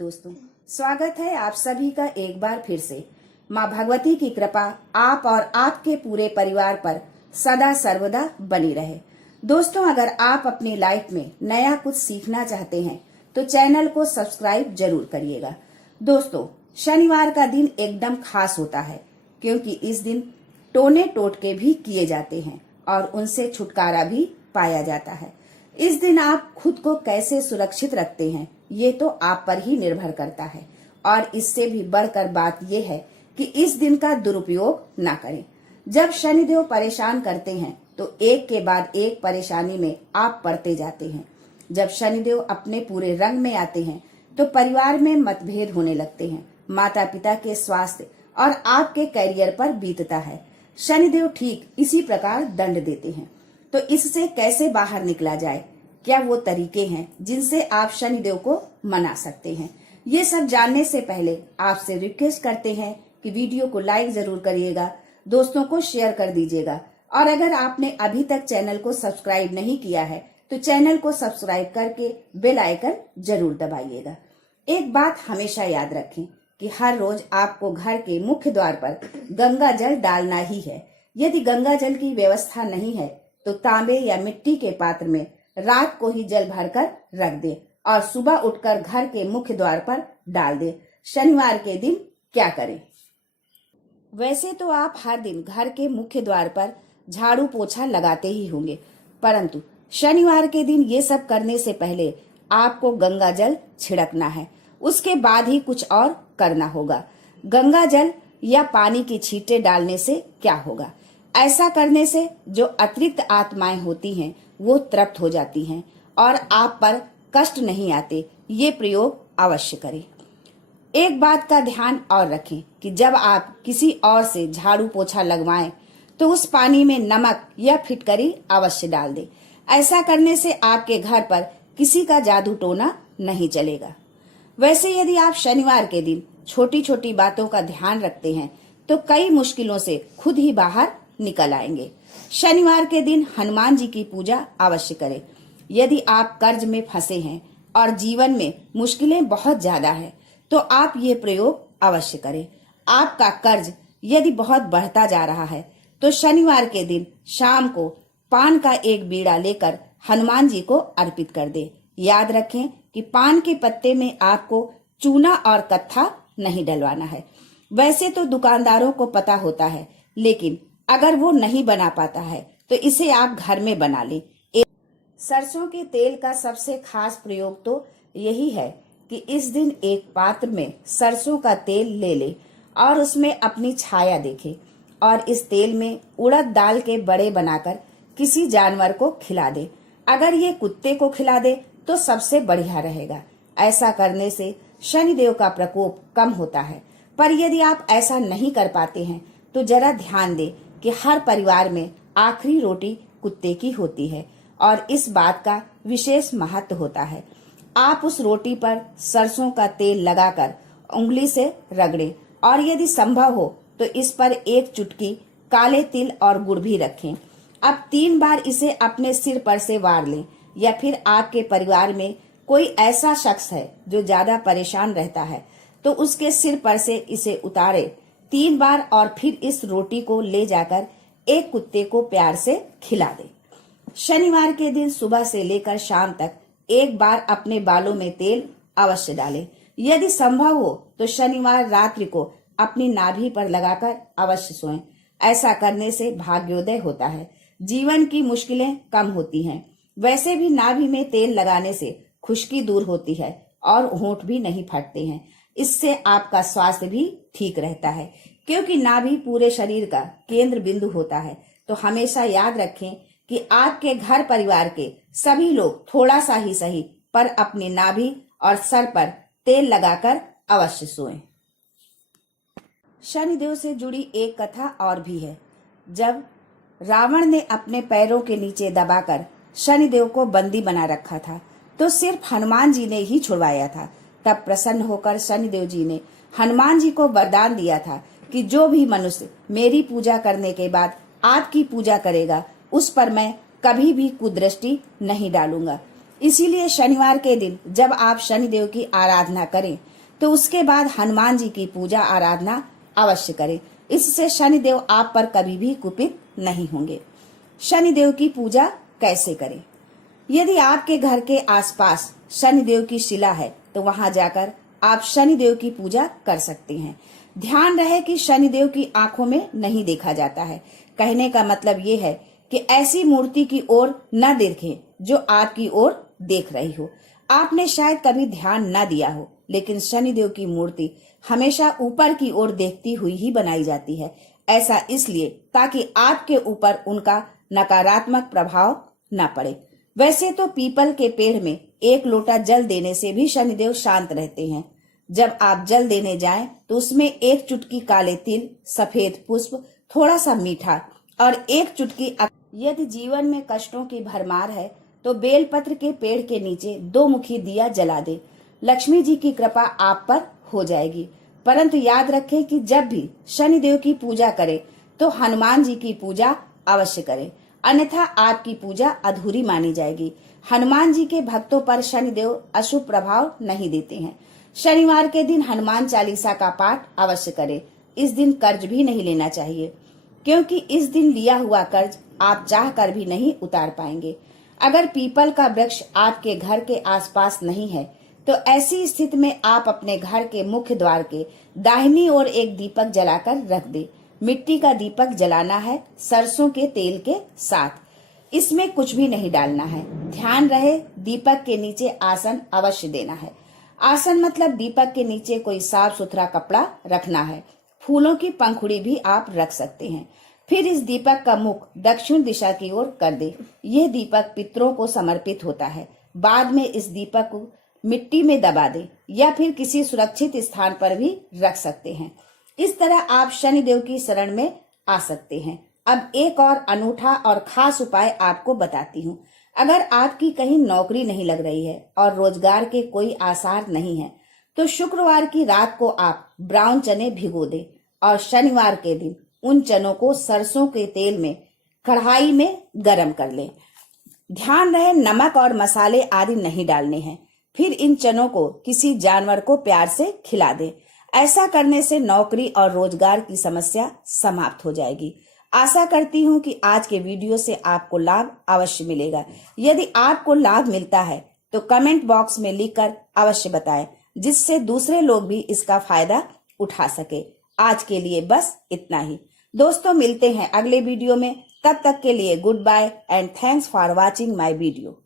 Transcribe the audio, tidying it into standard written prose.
दोस्तों, स्वागत है आप सभी का एक बार फिर से। माँ भगवती की कृपा आप और आपके पूरे परिवार पर सदा सर्वदा बनी रहे। दोस्तों, अगर आप अपनी लाइफ में नया कुछ सीखना चाहते हैं तो चैनल को सब्सक्राइब जरूर करिएगा। दोस्तों, शनिवार का दिन एकदम खास होता है क्योंकि इस दिन टोने टोटके भी किए जाते हैं और उनसे छुटकारा भी पाया जाता है। इस दिन आप खुद को कैसे सुरक्षित रखते हैं ये तो आप पर ही निर्भर करता है और इससे भी बढ़कर बात यह है कि इस दिन का दुरुपयोग ना करें। जब शनिदेव परेशान करते हैं तो एक के बाद एक परेशानी में आप पड़ते जाते हैं। जब शनिदेव अपने पूरे रंग में आते हैं तो परिवार में मतभेद होने लगते हैं, माता पिता के स्वास्थ्य और आपके करियर पर बीतता है। शनिदेव ठीक इसी प्रकार दंड देते हैं। तो इससे कैसे बाहर निकला जाए, क्या वो तरीके हैं जिनसे आप शनिदेव को मना सकते हैं, ये सब जानने से पहले आपसे रिक्वेस्ट करते हैं कि वीडियो को लाइक जरूर करिएगा, दोस्तों को शेयर कर दीजिएगा और अगर आपने अभी तक चैनल को सब्सक्राइब नहीं किया है तो चैनल को सब्सक्राइब करके बेल आइकन जरूर दबाइएगा। एक बात हमेशा याद रखें कि हर रोज आपको घर के मुख्य द्वार पर गंगा जल डालना ही है। यदि गंगा जल की व्यवस्था नहीं है तो तांबे या मिट्टी के पात्र में रात को ही जल भरकर रख दे और सुबह उठकर घर के मुख्य द्वार पर डाल दे। शनिवार के दिन क्या करें? वैसे तो आप हर दिन घर के मुख्य द्वार पर झाड़ू पोछा लगाते ही होंगे, परंतु शनिवार के दिन ये सब करने से पहले आपको गंगा जल छिड़कना है। उसके बाद ही कुछ और करना होगा। गंगा जल या पानी की छींटे डालने से क्या होगा? ऐसा करने से जो अतिरिक्त आत्माएं होती हैं वो तृप्त हो जाती हैं और आप पर कष्ट नहीं आते। ये प्रयोग अवश्य करें। एक बात का ध्यान और रखें कि जब आप किसी और से झाड़ू पोछा लगवाएं तो उस पानी में नमक या फिटकरी अवश्य डाल दें। ऐसा करने से आपके घर पर किसी का जादू टोना नहीं चलेगा। वैसे यदि आप शनिवार के दिन छोटी छोटी बातों का ध्यान रखते हैं तो कई मुश्किलों से खुद ही बाहर निकल आएंगे। शनिवार के दिन हनुमान जी की पूजा अवश्य करें। यदि आप कर्ज में फंसे हैं और जीवन में मुश्किलें बहुत ज्यादा है तो आप ये प्रयोग अवश्य करें। आपका कर्ज यदि बहुत बढ़ता जा रहा है तो शनिवार के दिन शाम को पान का एक बीड़ा लेकर हनुमान जी को अर्पित कर दे। याद रखें कि पान के पत्ते में आपको चूना और कत्था नहीं डलवाना है। वैसे तो दुकानदारों को पता होता है, लेकिन अगर वो नहीं बना पाता है तो इसे आप घर में बना लें। सरसों के तेल का सबसे खास प्रयोग तो यही है कि इस दिन एक पात्र में सरसों का तेल ले ले और उसमें अपनी छाया देखे और इस तेल में उड़द दाल के बड़े बनाकर किसी जानवर को खिला दे। अगर ये कुत्ते को खिला दे तो सबसे बढ़िया रहेगा। ऐसा करने से शनिदेव का प्रकोप कम होता है। पर यदि आप ऐसा नहीं कर पाते हैं तो जरा ध्यान दें कि हर परिवार में आखिरी रोटी कुत्ते की होती है और इस बात का विशेष महत्व होता है। आप उस रोटी पर सरसों का तेल लगाकर उंगली से रगड़ें और यदि संभव हो तो इस पर एक चुटकी काले तिल और गुड़ भी रखें। अब 3 बार इसे अपने सिर पर से वार लें या फिर आपके परिवार में कोई ऐसा शख्स है जो ज्यादा परेशान रहता है तो उसके सिर पर से इसे उतारे 3 बार और फिर इस रोटी को ले जाकर एक कुत्ते को प्यार से खिला दे। शनिवार के दिन सुबह से लेकर शाम तक एक बार अपने बालों में तेल अवश्य डालें। यदि संभव हो तो शनिवार रात्रि को अपनी नाभि पर लगाकर अवश्य सोएं। ऐसा करने से भाग्योदय होता है, जीवन की मुश्किलें कम होती हैं। वैसे भी नाभि में तेल लगाने से खुश्की दूर होती है और होंठ भी नहीं फटते हैं। इससे आपका स्वास्थ्य भी ठीक रहता है क्योंकि नाभि पूरे शरीर का केंद्र बिंदु होता है। तो हमेशा याद रखें कि आपके घर परिवार के सभी लोग थोड़ा सा ही सही पर अपनी नाभि और सर पर तेल लगाकर अवश्य सोएं। शनिदेव से जुड़ी एक कथा और भी है। जब रावण ने अपने पैरों के नीचे दबाकर शनिदेव को बंदी बना रखा था तो सिर्फ हनुमान जी ने ही छुड़वाया था। तब प्रसन्न होकर शनिदेव जी ने हनुमान जी को वरदान दिया था कि जो भी मनुष्य मेरी पूजा करने के बाद आपकी पूजा करेगा उस पर मैं कभी भी कुदृष्टि नहीं डालूंगा। इसीलिए शनिवार के दिन जब आप शनिदेव की आराधना करें तो उसके बाद हनुमान जी की पूजा आराधना अवश्य करें। इससे शनिदेव आप पर कभी भी कुपित नहीं होंगे। शनिदेव की पूजा कैसे करें? यदि आपके घर के आसपास शनिदेव की शिला है तो वहां जाकर आप शनिदेव की पूजा कर सकते हैं। ध्यान रहे कि शनिदेव की आंखों में नहीं देखा जाता है। कहने का मतलब ये है कि ऐसी मूर्ति की ओर न देखें जो आपकी ओर देख रही हो। आपने शायद कभी ध्यान न दिया हो, लेकिन शनिदेव की मूर्ति हमेशा ऊपर की ओर देखती हुई ही बनाई जाती है। ऐसा इसलिए ताकि आपके ऊपर उनका नकारात्मक प्रभाव न पड़े। वैसे तो पीपल के पेड़ में एक लोटा जल देने से भी शनिदेव शांत रहते हैं। जब आप जल देने जाएं तो उसमें एक चुटकी काले तिल, सफेद पुष्प, थोड़ा सा मीठा और एक चुटकी यदि जीवन में कष्टों की भरमार है तो बेलपत्र के पेड़ के नीचे 2 मुखी दिया जला दे। लक्ष्मी जी की कृपा आप पर हो जाएगी। परंतु याद रखें कि जब भी शनिदेव की पूजा करें तो हनुमान जी की पूजा अवश्य करें, अन्यथा आपकी पूजा अधूरी मानी जाएगी। हनुमान जी के भक्तों पर शनिदेव अशुभ प्रभाव नहीं देते हैं। शनिवार के दिन हनुमान चालीसा का पाठ अवश्य करें। इस दिन कर्ज भी नहीं लेना चाहिए, क्योंकि इस दिन लिया हुआ कर्ज आप चाह कर भी नहीं उतार पाएंगे। अगर पीपल का वृक्ष आपके घर के आसपास नहीं है तो ऐसी स्थिति में आप अपने घर के मुख्य द्वार के दाहिनी ओर एक दीपक जलाकर रख दे। मिट्टी का दीपक जलाना है, सरसों के तेल के साथ। इसमें कुछ भी नहीं डालना है। ध्यान रहे दीपक के नीचे आसन अवश्य देना है। आसन मतलब दीपक के नीचे कोई साफ सुथरा कपड़ा रखना है। फूलों की पंखुड़ी भी आप रख सकते हैं। फिर इस दीपक का मुख दक्षिण दिशा की ओर कर दे। यह दीपक पितरों को समर्पित होता है। बाद में इस दीपक को मिट्टी में दबा दे या फिर किसी सुरक्षित स्थान पर भी रख सकते हैं। इस तरह आप शनिदेव की शरण में आ सकते हैं। अब एक और अनूठा और खास उपाय आपको बताती हूँ। अगर आपकी कहीं नौकरी नहीं लग रही है और रोजगार के कोई आसार नहीं है तो शुक्रवार की रात को आप ब्राउन चने भिगो दें और शनिवार के दिन उन चनों को सरसों के तेल में कढ़ाई में गरम कर लें। ध्यान रहे नमक और मसाले आदि नहीं डालने हैं। फिर इन चनों को किसी जानवर को प्यार से खिला दें। ऐसा करने से नौकरी और रोजगार की समस्या समाप्त हो जाएगी। आशा करती हूँ कि आज के वीडियो से आपको लाभ अवश्य मिलेगा। यदि आपको लाभ मिलता है तो कमेंट बॉक्स में लिखकर अवश्य बताएं, जिससे दूसरे लोग भी इसका फायदा उठा सके। आज के लिए बस इतना ही। दोस्तों, मिलते हैं अगले वीडियो में। तब तक के लिए goodbye and thanks for watching my video.